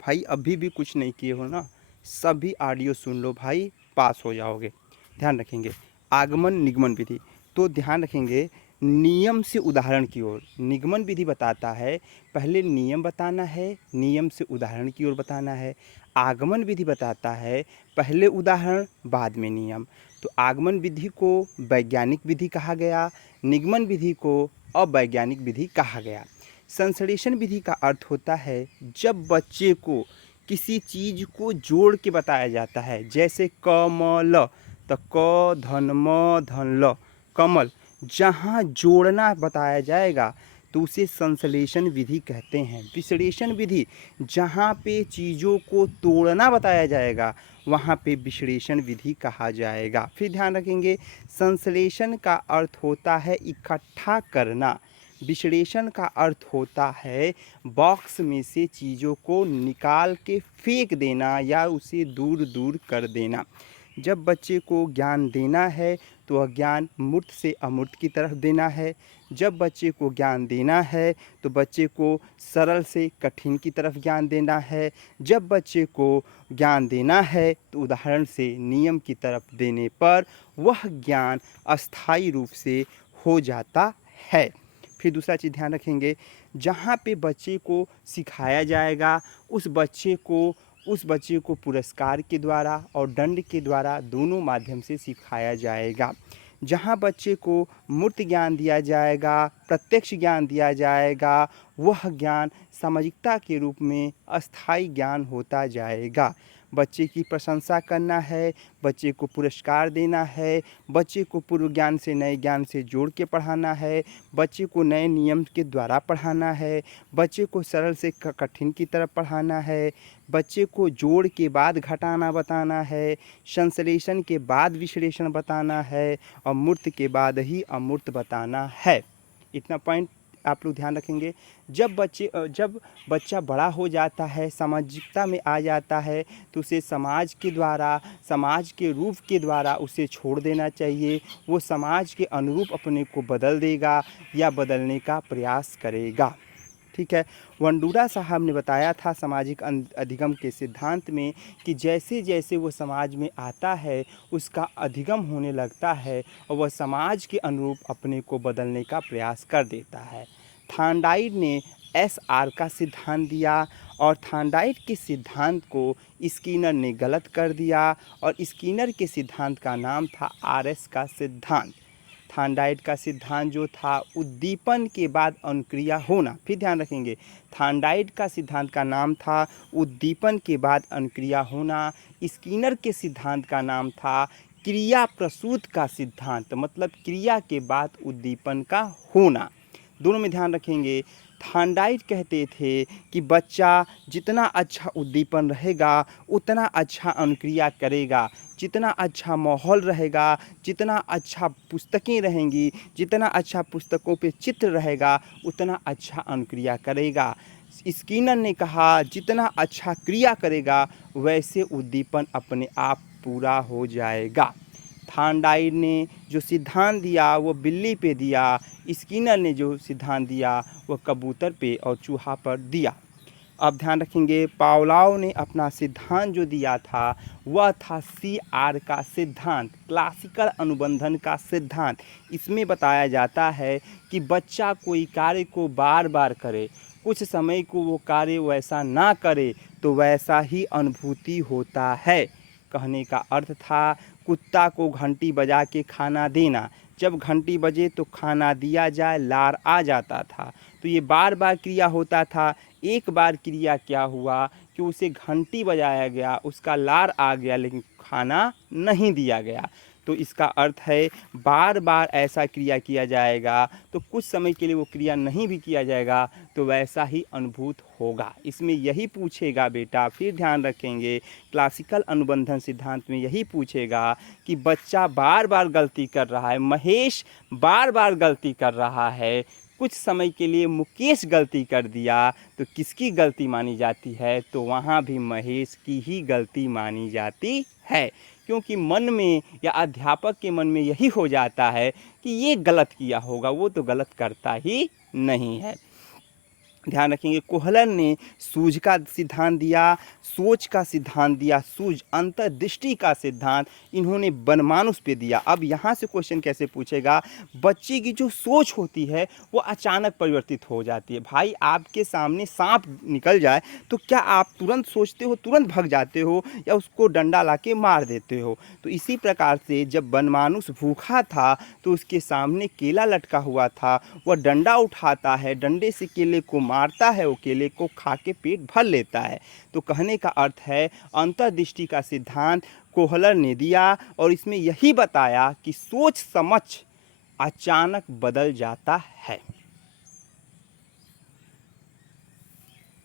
भाई अभी भी कुछ नहीं किए हो ना, सभी ऑडियो सुन लो भाई, पास हो जाओगे। ध्यान रखेंगे। आगमन निगमन विधि, तो ध्यान रखेंगे नियम से उदाहरण की ओर। निगमन विधि बताता है पहले नियम बताना है, नियम से उदाहरण की ओर बताना है। आगमन विधि बताता है पहले उदाहरण बाद में नियम। तो आगमन विधि को वैज्ञानिक विधि कहा गया, निगमन विधि को अवैज्ञानिक विधि कहा गया। संश्लेषण विधि का अर्थ होता है जब बच्चे को किसी चीज को जोड़ के बताया जाता है, जैसे कमल, तो क धन म धन ल, कमल। जहाँ जोड़ना बताया जाएगा तो उसे संश्लेषण विधि कहते हैं। विश्लेषण विधि, जहाँ पे चीज़ों को तोड़ना बताया जाएगा वहाँ पे विश्लेषण विधि कहा जाएगा। फिर ध्यान रखेंगे संश्लेषण का अर्थ होता है इकट्ठा करना, विश्लेषण का अर्थ होता है बॉक्स में से चीज़ों को निकाल के फेंक देना या उसे दूर दूर कर देना। जब बच्चे को ज्ञान देना है तो वह ज्ञान मूर्त से अमूर्त की तरफ देना है। जब बच्चे को ज्ञान देना है तो बच्चे को सरल से कठिन की तरफ ज्ञान देना है। जब बच्चे को ज्ञान देना है तो उदाहरण से नियम की तरफ देने पर वह ज्ञान अस्थायी रूप से हो जाता है। फिर दूसरा चीज़ ध्यान रखेंगे, जहाँ पे बच्चे को सिखाया जाएगा उस बच्चे को पुरस्कार के द्वारा और दंड के द्वारा दोनों माध्यम से सिखाया जाएगा। जहाँ बच्चे को मूर्त ज्ञान दिया जाएगा, प्रत्यक्ष ज्ञान दिया जाएगा, वह ज्ञान सामाजिकता के रूप में अस्थायी ज्ञान होता जाएगा। बच्चे की प्रशंसा करना है, बच्चे को पुरस्कार देना है, बच्चे को पूर्व ज्ञान से नए ज्ञान से जोड़ के पढ़ाना है, बच्चे को नए नियम के द्वारा पढ़ाना है, बच्चे को सरल से कठिन की तरफ पढ़ाना है, बच्चे को जोड़ के बाद घटाना बताना है, संश्लेषण के बाद विश्लेषण बताना है और मूर्त के बाद ही अमूर्त बताना है। इतना पॉइंट आप लोग ध्यान रखेंगे। जब बच्चा बड़ा हो जाता है, सामाजिकता में आ जाता है, तो उसे समाज के द्वारा, समाज के रूप के द्वारा उसे छोड़ देना चाहिए। वो समाज के अनुरूप अपने को बदल देगा या बदलने का प्रयास करेगा। ठीक है। वंडूरा साहब ने बताया था सामाजिक अधिगम के सिद्धांत में कि जैसे जैसे वो समाज में आता है उसका अधिगम होने लगता है और वह समाज के अनुरूप अपने को बदलने का प्रयास कर देता है। थॉर्नडाइक ने SR का सिद्धांत दिया और थॉर्नडाइक के सिद्धांत को स्किनर ने गलत कर दिया और स्किनर के सिद्धांत का नाम था RS का सिद्धांत। थॉर्नडाइक का सिद्धांत जो था उद्दीपन के बाद अनुक्रिया होना। फिर ध्यान रखेंगे थॉर्नडाइक का सिद्धांत का नाम था उद्दीपन के बाद अनुक्रिया होना। स्किनर के सिद्धांत का नाम था क्रिया प्रसूत का सिद्धांत, मतलब क्रिया के बाद उद्दीपन का होना। दोनों में ध्यान रखेंगे। थॉर्नडाइक कहते थे कि बच्चा जितना अच्छा उद्दीपन रहेगा उतना अच्छा अनुक्रिया करेगा, जितना अच्छा माहौल रहेगा, जितना अच्छा पुस्तकें रहेंगी, जितना अच्छा पुस्तकों पे चित्र रहेगा उतना अच्छा अनुक्रिया करेगा। स्किनर ने कहा जितना अच्छा क्रिया करेगा वैसे उद्दीपन अपने आप पूरा हो जाएगा। थॉर्नडाइक ने जो सिद्धांत दिया वो बिल्ली पे दिया, स्किनर ने जो सिद्धांत दिया वो कबूतर पे और चूहा पर दिया। अब ध्यान रखेंगे पावलोव ने अपना सिद्धांत जो दिया था वह था CR का सिद्धांत, क्लासिकल अनुबंधन का सिद्धांत। इसमें बताया जाता है कि बच्चा कोई कार्य को बार बार करे, कुछ समय को वो कार्य वैसा ना करे तो वैसा ही अनुभूति होता है। कहने का अर्थ था कुत्ता को घंटी बजा के खाना देना, जब घंटी बजे तो खाना दिया जाए लार आ जाता था। तो ये बार बार क्रिया होता था। एक बार क्रिया क्या हुआ कि उसे घंटी बजाया गया, उसका लार आ गया लेकिन खाना नहीं दिया गया। तो इसका अर्थ है बार बार ऐसा क्रिया किया जाएगा तो कुछ समय के लिए वो क्रिया नहीं भी किया जाएगा तो वैसा ही अनुभूत होगा। इसमें यही पूछेगा बेटा, फिर ध्यान रखेंगे क्लासिकल अनुबंधन सिद्धांत में यही पूछेगा कि बच्चा बार बार गलती कर रहा है, महेश बार बार गलती कर रहा है, कुछ समय के लिए मुकेश गलती कर दिया तो किसकी गलती मानी जाती है? तो वहाँ भी महेश की ही गलती मानी जाती है, क्योंकि मन में या अध्यापक के मन में यही हो जाता है कि ये गलत किया होगा, वो तो गलत करता ही नहीं है। ध्यान रखेंगे, कोहलर ने सूझ का सिद्धांत दिया, सोच का सिद्धांत दिया, सूझ अंतर्दृष्टि का सिद्धांत इन्होंने बनमानुस पे दिया। अब यहाँ से क्वेश्चन कैसे पूछेगा, बच्चे की जो सोच होती है वो अचानक परिवर्तित हो जाती है। भाई आपके सामने सांप निकल जाए तो क्या आप तुरंत सोचते हो, तुरंत भाग जाते हो, या उसको डंडा ला के मार देते हो? तो इसी प्रकार से जब बनमानुस भूखा था तो उसके सामने केला लटका हुआ था, वह डंडा उठाता है, डंडे से केले को मारता है, वो केले को खा के पेट भर लेता है। तो कहने का अर्थ है अंतर्दृष्टि का सिद्धांत कोहलर ने दिया और इसमें यही बताया कि सोच समझ अचानक बदल जाता है।